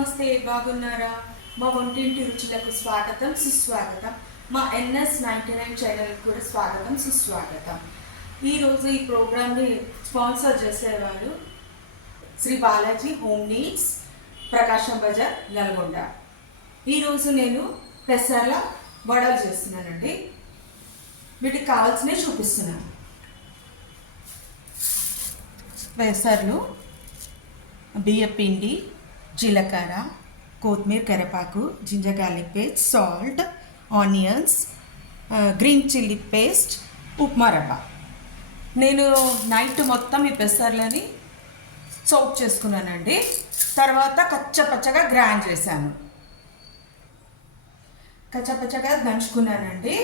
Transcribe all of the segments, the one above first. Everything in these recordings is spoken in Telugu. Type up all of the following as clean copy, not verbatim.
నమస్తే, బాగున్నారా? మా వంటింటి రుచులకు స్వాగతం, సుస్వాగతం. మా NS99 ఛానల్ కూడా స్వాగతం, సుస్వాగతం. ఈరోజు ఈ ప్రోగ్రామ్ని స్పాన్సర్ చేసేవారు శ్రీ బాలాజీ హోమ్ నీడ్స్, ప్రకాశం బజార్, నల్గొండ. ఈరోజు నేను పెసర్ల వడలు చేస్తున్నానండి. వీటికి కావాల్సినవి చూపిస్తున్నాను. పెసర్లు, బియ్యపిండి, జీలకర్ర, కొత్తిమీర, కరివేపాకు, ginger garlic paste, salt, onions, green chilli paste, upma rava. నేను నైట్ మొత్తం ఈ పెసర్లని సోక్ చేసుకున్నానండి. తర్వాత కచ్చపచ్చగా గ్రైండ్ చేశాను. కచ్చపచ్చగా దంచుకున్నానండి,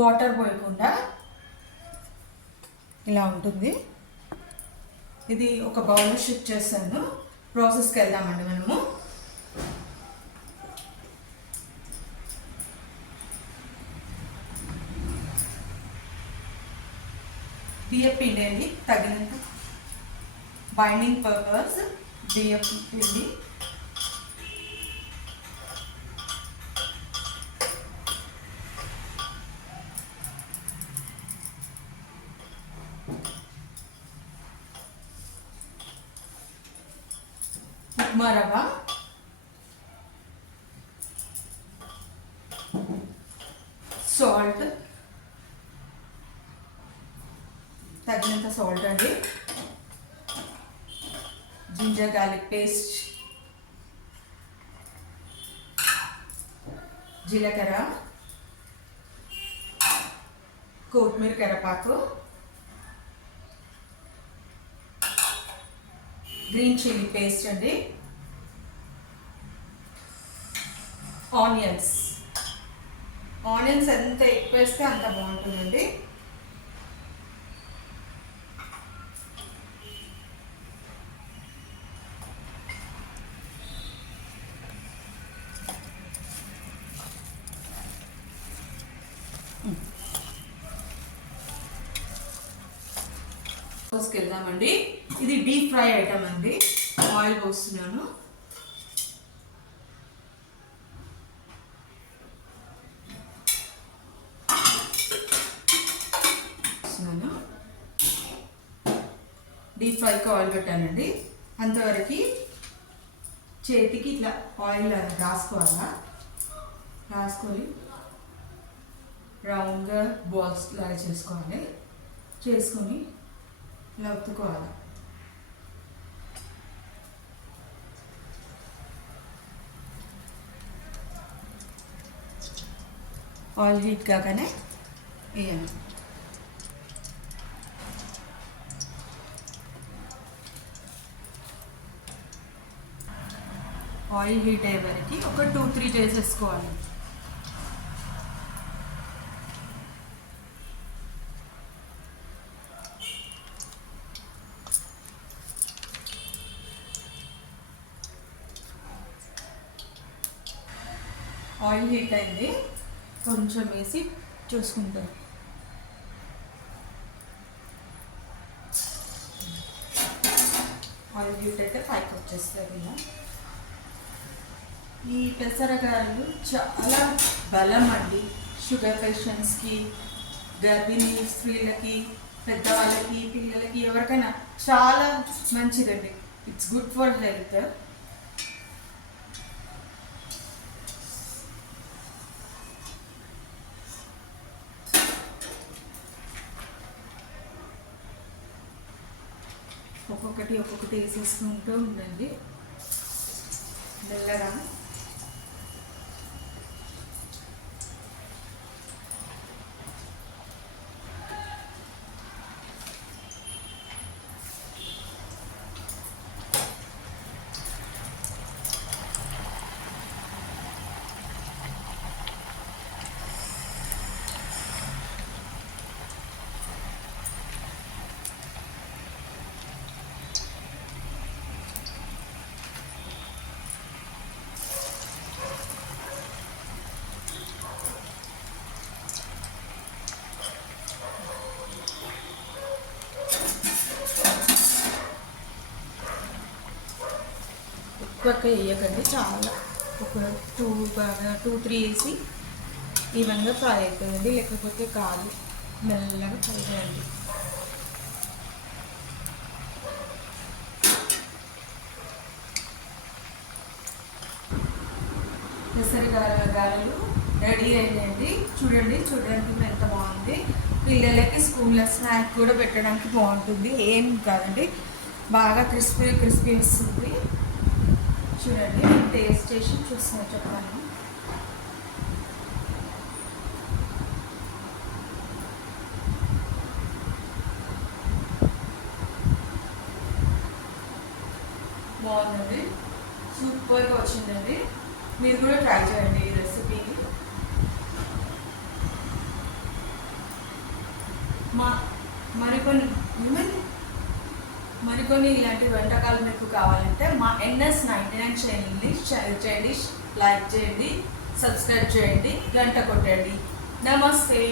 వాటర్ పోయకుండా. ఇలా ఉంటుంది. ఇది ఒక బౌల్లో షిఫ్ట్ చేశాను. ప్రాసెస్కి వెళ్దామండి మనము. బియ్యపిండి అండి, తగినంత బైండింగ్ పర్పస్ బియ్యపిండి. ఉప్మా రవ్వ, సాల్ట్, తగినంత సాల్ట్ అండి, జింజర్ గార్లిక్ పేస్ట్, జీలకర్ర, కొత్తిమీర, కరివేపాకు, గ్రీన్ చిల్లీ పేస్ట్ అండి, ఆనియన్స్. ఆనియన్స్ ఎంత ఎక్కువ వేస్తే అంత బాగుంటుందండి. వెళ్దామండి. ఇది డీప్ ఫ్రై ఐటమ్ అండి. ఆయిల్ పోస్తున్నాను. డీప్ ఫ్రైకి ఆయిల్ పెట్టానండి. అంతవరకు చేతికి ఇట్లా ఆయిల్ రాసుకోవాలా. రాసుకొని రౌండ్గా బాల్స్ లాగా చేసుకోవాలి. చేసుకొని ఇలా ఒత్తుకోవాలి. ఆయిల్ హీట్ కాగానే వేయాలి. ఆయిల్ హీట్ అయ్యే వరకు ఒక 2-3 చేసేసుకోవాలి. ఆయిల్ హీట్ అయింది, కొంచెం వేసి చూసుకుంటారు. ఆయిల్ హీట్ అయితే పైకి వచ్చేస్తుంది. ఇలా ఈ పెసరగారలు చాలా బలం అండి. షుగర్ పేషెంట్స్కి, గర్భిణీ స్త్రీలకి, పెద్దవాళ్ళకి, పిల్లలకి, ఎవరికైనా చాలా మంచిదండి. It's good for health. ఒక్కొక్కటి వేసేసుకుంటూ ఉండండి మెల్లగా. ఎక్కువ వేయకండి, చాలా ఒక 2-3 వేసి ఈవెన్గా ఫ్రై అవుతుందండి, లేకపోతే కాదు. మెల్లగా ఫ్రై చేయండి. పెసరి గారెలు రెడీ అయ్యండి. చూడండి, చూడడానికి ఎంత బాగుంది. పిల్లలకి స్కూల్లో స్నాక్ కూడా పెట్టడానికి బాగుంటుంది. ఏం కాదండి, బాగా క్రిస్పీ వస్తుంది. చూడండి, నేను టేస్ట్ చేసి చెప్పాను. బాగుందండి, సూపర్గా వచ్చిందండి. మీరు కూడా ట్రై చేయండి ఈ రెసిపీని. మరికొన్ని ఇలాంటి వంటకాలు మీకు కావాలంటే మా NS99 ఛానల్ని షేర్ చేయండి, లైక్ చేయండి, సబ్స్క్రైబ్ చేయండి, గంట కొట్టండి. నమస్తే.